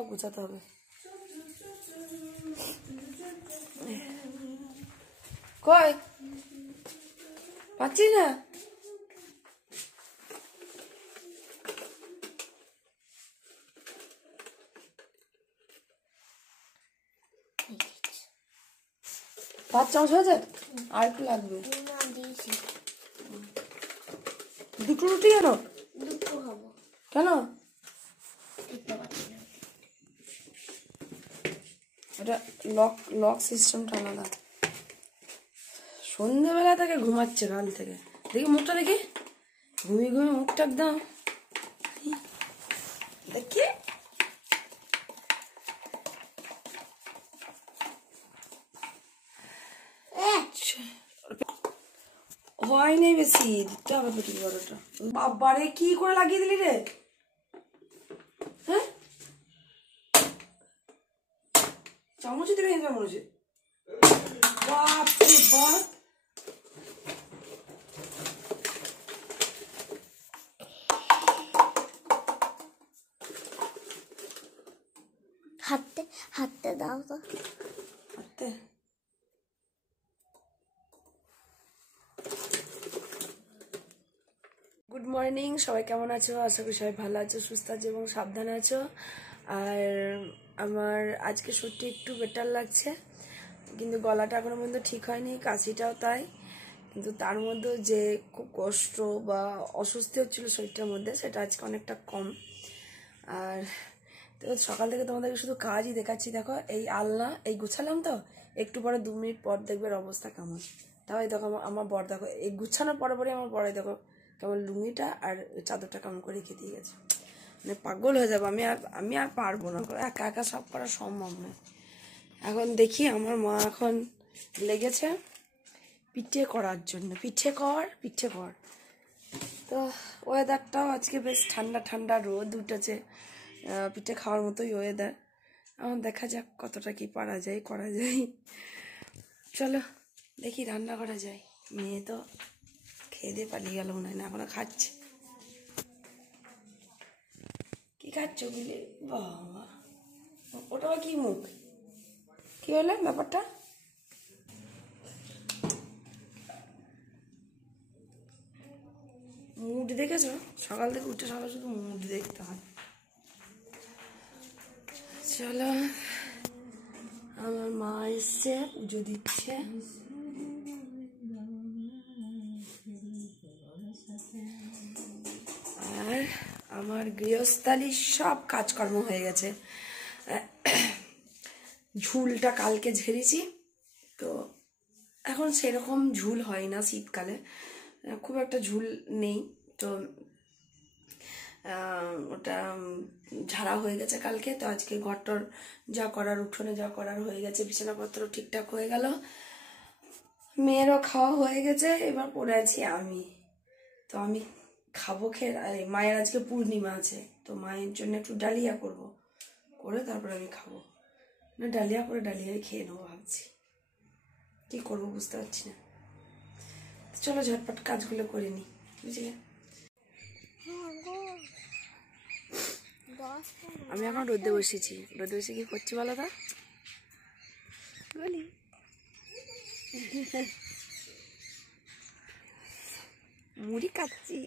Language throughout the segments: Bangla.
সব গুছাতে হবে। কই পাচ্ছি না। ভাত চামচ হয়েছে, আর একটু লাগবে। দুটো রুটি কেন? দুটো খাবো। কেন? এটা লক সিস্টেমটা আলাদা। সন্ধ্যেবেলা থেকে ঘুমাচ্ছে কাল থেকে, দেখি মুখটা দেখি, ঘুমিয়ে ঘুমিয়ে মুখটা একদম দেখি। হয় নাই বেশি, দিতে হবে পেটির বড়টা। বাবারে কি করে লাগিয়ে দিলি রে? হ্যাঁ চামচে দিকে নিতে মনে হচ্ছে। বাপরে বাপ, হাতে দাও তো, হাতে। গুড মর্নিং, সবাই কেমন আছো? আশা করি সবাই ভালো আছো, সুস্থ আছো এবং সাবধানে আছো। আর আমার আজকে সত্যি একটু বেটার লাগছে, কিন্তু গলাটা এখনো পর্যন্ত ঠিক হয়নি, কাশিটাও তাই। কিন্তু তার মধ্যে যে খুব কষ্ট বা অস্বস্তি হচ্ছিল শরীরটার মধ্যে, সেটা আজকে অনেকটা কম। আর তো সকাল থেকে তোমাদেরকে শুধু কাজই দেখাচ্ছি। দেখো এই আলনা এই গুছালাম, তো একটু পরে 2 মিনিট পর দেখবে অবস্থা কেমন। তাও দেখো আমার বর, দেখো এই গুছানোর পরে পরে আমার বড় দেখো কেমন লুঙ্গিটা আর চাদরটা কেমন করে রেখে দিয়ে গেছে। মানে পাগল হয়ে যাবো আমি আর পারবো না, একা একা সব করা সম্ভব নয়। এখন দেখি আমার মা এখন লেগেছে পিঠে করার জন্য, পিঠে কর। তো ওয়েদারটাও আজকে বেশ ঠান্ডা ঠান্ডা, রোদ উঠেছে, পিঠে খাওয়ার মতোই ওয়েদার। এখন দেখা যাক কতটা কি করা যায়। চলো দেখি রান্না করা যায়। মেয়ে তো খেয়ে দিয়ে পালিয়ে গেল মনে হয়, না এখনো খাচ্ছে। কি খাচ্ছ বুঝলি? বাবা ওটা কি মুখ, কি হলো ব্যাপারটা? মুড দেখেছো? সকাল থেকে উঠে সকাল শুধু মুড দেখতে হয়। চলো, আমার মা এসছে, পুজো দিচ্ছে। আর আমার গৃহস্থালির সব কাজকর্ম হয়ে গেছে। ঝুলটা কালকে ঝেড়েছি, তো এখন সেরকম ঝুল হয় না শীতকালে, খুব একটা ঝুল নেই। তো ওটা ঝাড়া হয়ে গেছে কালকে। তো আজকে ঘরটর যা করার, উঠোনে যা করার হয়ে গেছে, বিছানাপত্র ঠিকঠাক হয়ে গেল, মেয়েরও খাওয়া হয়ে গেছে। এবার পড়ে আছি আমি। তো আমি খাবো খেয়ে, মায়ের আজকে পূর্ণিমা আছে, তো মায়ের জন্য একটু ডালিয়া করে তারপর আমি খাবো। না ডালিয়া করে ডালিয়াই খেয়ে নেবো ভাবছি, কি করবো বুঝতে পারছি না। চলো ঝটপট কাজগুলো করে নি, বুঝলে। আমি এখন রোদে বসেছি, রোদে বসে কি করছি বলো তো? বলি মুড়ি খাচ্ছি,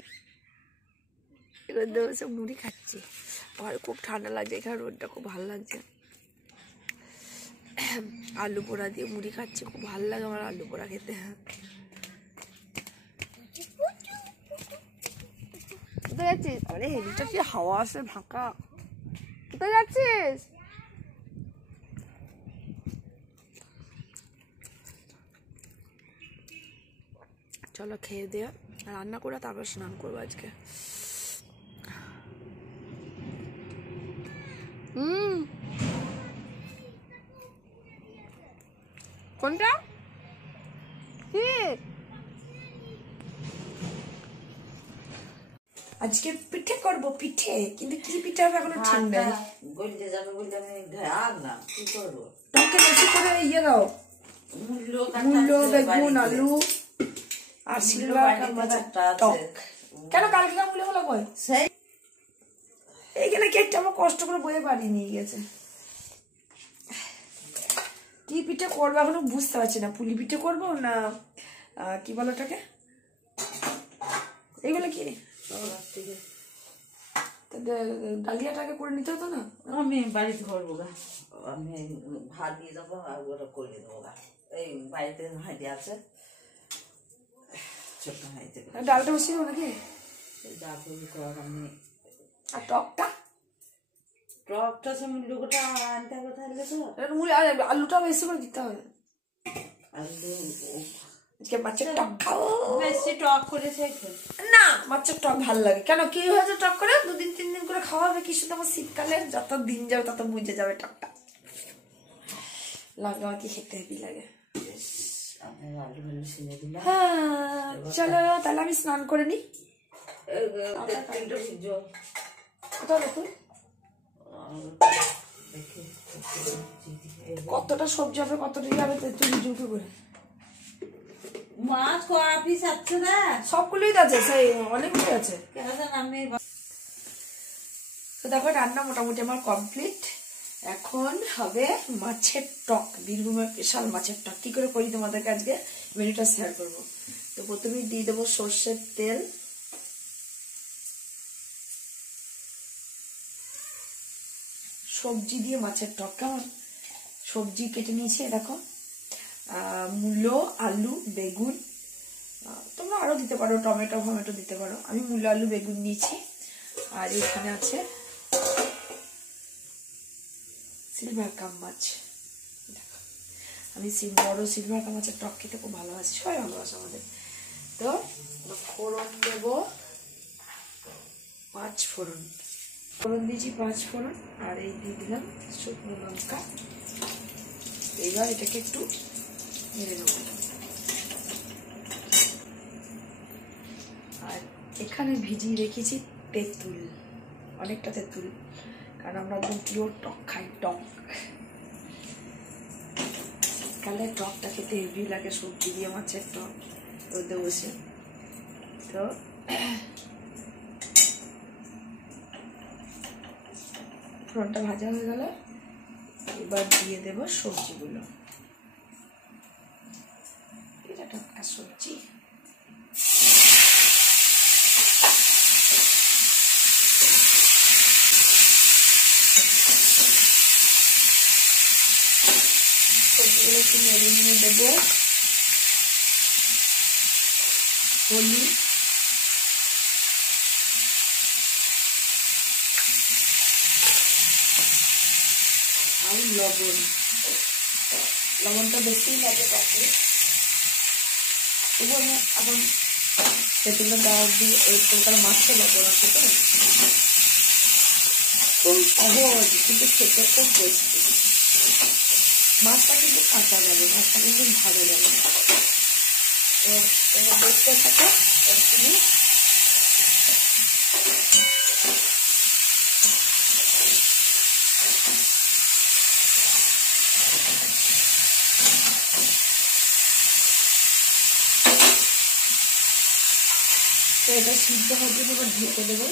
রোদে বসে মুড়ি খাচ্ছি। আর খুব ঠান্ডা লাগছে, এখানে রোদটা খুব ভালো লাগছে। আলু পোড়া দিয়ে মুড়ি খাচ্ছি, খুব ভালো লাগে আমার আলু পোড়া খেতে। কোথায় যাচ্ছিস? আরে হেলিটা কি হাওয়া আসে ফাঁকা, কোথায় যাচ্ছিস? চলো খেয়ে দিয়ে রান্না করে তারপর স্নান করবো আজকে। কোনটা কি? আজকে পিঠে করবো, পিঠে, কিন্তু কি পিঠে হবে এখনো ঠিক নেই। গলিতে যাবে বলতে আমি আর না কি করবো, টকে বেশি করে ইয়ে দাও, মূল্য বেগুন আলু আর সিলভার টক। কেন কালকে মূল্য হলো কই? সেই এইখানে কেকটা আমার কষ্ট করে বয়ে বাড়ি নিয়ে গেছে। কি পিঠে করবো এখনো বুঝতে পারছি না, পুলি পিঠে করবো না কি বলো ওটাকে, এইগুলো কি ডালিয়াটাকে করে নিতে হতো না? আমি বাড়িতে করবো গা, আমি ভাত দিয়ে যাবো আর ওটা করে দেবো গা। এই বাড়িতে হাঁড়ি আছে, ছোট্ট হাঁড়িতে ডালটা বসিয়ে দেবো নাকি? যা করবি কর। আমি আর টকটা টকটা সে মুড়িটা আনতে হবে তাহলে তো আলুটা বেশি করে দিতে হবে। আলু আজকে মাছের টক খাবো। বেশি টক করেছে না, মাছের টক ভালো লাগে। কেন কি হয়েছে টক করে? 2-3 দিন করে খাওয়া হবে। কি শুধু আমার শীতকালে যত দিন যাবে তত বুঝে যাবে টকটা। লাগে আমার কি খেতে হেভি লাগে। হ্যাঁ চলো তাহলে আমি স্নান করে নি। কোথাও দেখুন কতটা সবজি হবে, কতটা যাবে তুমি জুটো করে। মাছ কড়া পিস আছে না, সবগুলোই আছে, সেই অনেকগুলোই আছে। তো দেখো রান্না মোটামুটি আমার কমপ্লিট। এখন হবে মাছের টক, বীরভূমের স্পেশাল মাছের টক। কি করে করি তোমাদেরকে আজকে মেনুটা শেয়ার করবো। তো প্রথমেই দিয়ে দেবো সর্ষের তেল, সবজি দিয়ে মাছের টক। কেমন সবজি কেটে নিয়েছি দেখো, মূলো, আলু, বেগুন, তোমরা আরো দিতে পারো, টমেটো ফমেটো দিতে পারো। আমি মূলো, আলু, বেগুন নিয়েছি। আর এখানে আছে সিলভার কাপ মাছ। দেখো আমি বড় সিলভার কাপ মাছের টক খেতে খুব ভালোবাসি, সবাই ভালোবাসে আমাদের। তো ফোড়ন দেবো 5 ফোড়ন, ফোড়ন দিয়েছি 5 ফোড়ন। আর এই দিয়ে দিলাম শুকনো লঙ্কা। এবার এটাকে একটু নেড়ে নেব। আর এখানে ভিজিয়ে রেখেছি তেঁতুল, অনেকটা তেঁতুল, কারণ আমরা একদম পিওর টক খাই। টক কালে টকটা খেতে হেভি লাগে, সবজি দিয়ে মাছের টক রোদে বসে। তো ফোড়নটা ভাজা হয়ে গেল, এবার দিয়ে দেব সবজিগুলো। এটা টাটকা সবজি। সবজিগুলো একটু নেড়ে নিয়ে দেবো হলুদ, আর লবণ। লবণটা বেশি লাগে টকে। তবু আমি এখন তেঁতুলটা দেওয়া দিয়ে ওই টোটাল মাছটা লবণ আছে তো খুব সহজ, কিন্তু খেতে খুব টেস্টি। মাছটা কিন্তু কাঁচা যাবে, মাছটা কিন্তু ভালো যাবে। তো তোমরা দেখতে থাকো কন্টিনিউ। তো এটা সিদ্ধ হওয়ার জন্য এবার ঢেকে দেবো।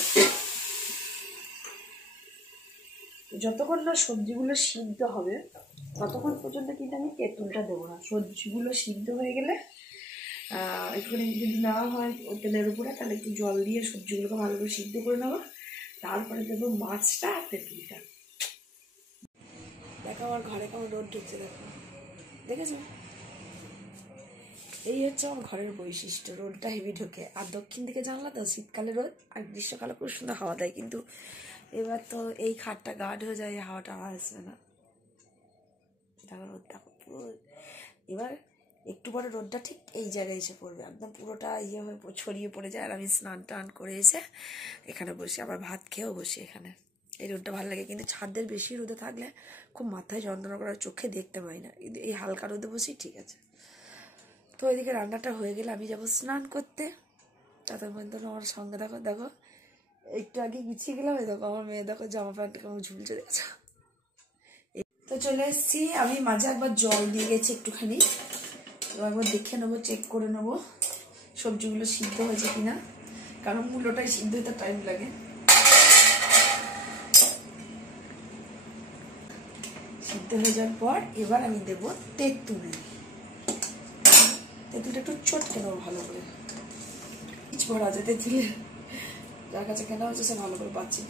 যতক্ষণ না সবজিগুলো সিদ্ধ হবে ততক্ষণ পর্যন্ত কিন্তু আমি তেঁতুলটা দেবো না। সবজিগুলো সিদ্ধ হয়ে গেলে একটুখানি যদি নেওয়া হয় ওই তেলের উপরে, তাহলে একটু জল দিয়ে সবজিগুলোকে ভালো করে সিদ্ধ করে নেবো। তারপরে দেবো মাছটা আর তেঁতুলটা। দেখো আমার ঘরে কেমন রোদ ঢুকছে, দেখো দেখেছো? এই হচ্ছে আমার ঘরের বৈশিষ্ট্য, রোদটা হেভি ঢোকে। আর দক্ষিণ দিকে জানলা তো, শীতকালে রোদ আর গ্রীষ্মকালে খুব সুন্দর হাওয়া দেয়। কিন্তু এবার তো এই খাটটা গাঢ় হয়ে যায়, হাওয়াটা আসবে না। দেখো রোদটা পুরো, এবার একটু পরে রোদটা ঠিক এই জায়গায় এসে পড়বে, একদম পুরোটা ইয়ে হয়ে ছড়িয়ে পড়ে যায়। আর আমি স্নান টান করে এসে এখানে বসে আবার ভাত খেয়েও বসি এখানে। এই রোদটা ভালো লাগে, কিন্তু ছাদের বেশি রোদে থাকলে খুব মাথায় যন্ত্রণা করার, চোখে দেখতে পাই না। এই হালকা রোদে বসি ঠিক আছে। তো ওইদিকে রান্নাটা হয়ে গেলে আমি যাবো স্নান করতে। তাদের মধ্যে আমার সঙ্গে দেখো, দেখো একটু আগে গুছিয়ে গেলাম। দেখো আমার মেয়ে, দেখো জামা প্যান্ট কেমন ঝুলছে দেখছো। তো চলে এসেছি, আমি মাঝে একবার জল দিয়ে গেছি একটুখানি। একবার দেখে নেবো, চেক করে নেবো সবজিগুলো সিদ্ধ হয়েছে কিনা, কারণ মূলোটাই সিদ্ধ হতে টাইম লাগে। সিদ্ধ হয়ে যাওয়ার পর এবার আমি দেব তেঁতুল। তেঁতুলটা একটু চটকে নেবো ভালো করে, ঝোড়া আছে তেঁতুলের, যার কাছে কেনা হচ্ছে সে ভালো করে পাচ্ছি।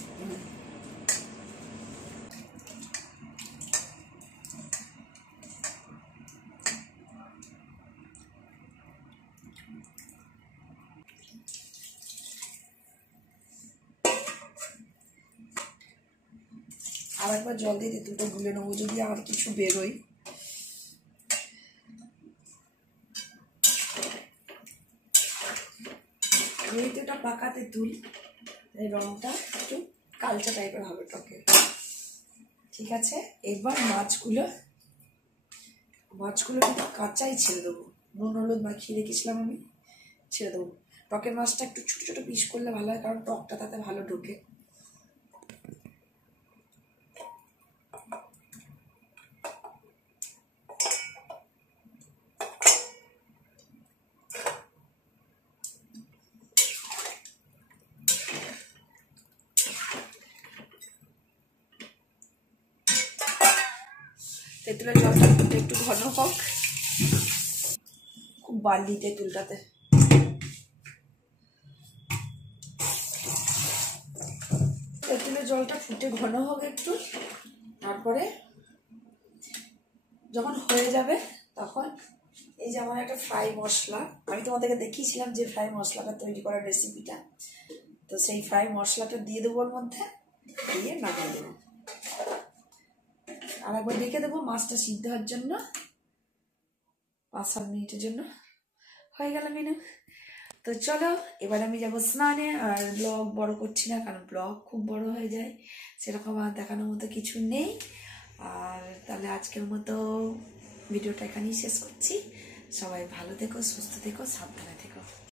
আর একবার জল দিয়ে তেঁতুলটা গুলে নেবো যদি আর কিছু বেরোয়। যেহেতু এটা পাকা তেঁতুল, এই রংটা একটু কালচা টাইপের হবে টকে। ঠিক আছে, এবার মাছগুলো কিন্তু কাঁচাই ছেড়ে দেবো, নুন হলুদ মাখিয়ে রেখেছিলাম আমি, ছেড়ে দেবো। টকের মাছটা একটু ছোটো ছোটো পিস করলে ভালো হয়, কারণ টকটা তাতে ভালো ঢোকে। তেঁতুলের জলটা একটু ঘন হোক, খুব বালি তেঁতুলটাতে। তেঁতুলের জলটা ফুটে ঘন হোক একটু, তারপরে যখন হয়ে যাবে তখন এই যে আমার একটা ফ্রাই মশলা, আমি তোমাদেরকে দেখিয়েছিলাম যে ফ্রাই মশলাটা তৈরি করার রেসিপিটা, তো সেই ফ্রাই মশলাটা দিয়ে দেবো ওর মধ্যে, দিয়ে নামিয়ে দেবো। আর একবার রেখে দেবো মাছটা সিদ্ধ হওয়ার জন্য 5-7 মিনিটের জন্য। হয়ে গেল মেনু। তো চলো এবার আমি যাবো স্নানে। আর ব্লগ বড় করছি না, কারণ ব্লগ খুব বড় হয়ে যায়, সেরকম আর দেখানোর মতো কিছু নেই। আর তাহলে আজকের মতো ভিডিওটা এখানেই শেষ করছি। সবাই ভালো থেকো, সুস্থ থেকো, সাবধানে থেকো।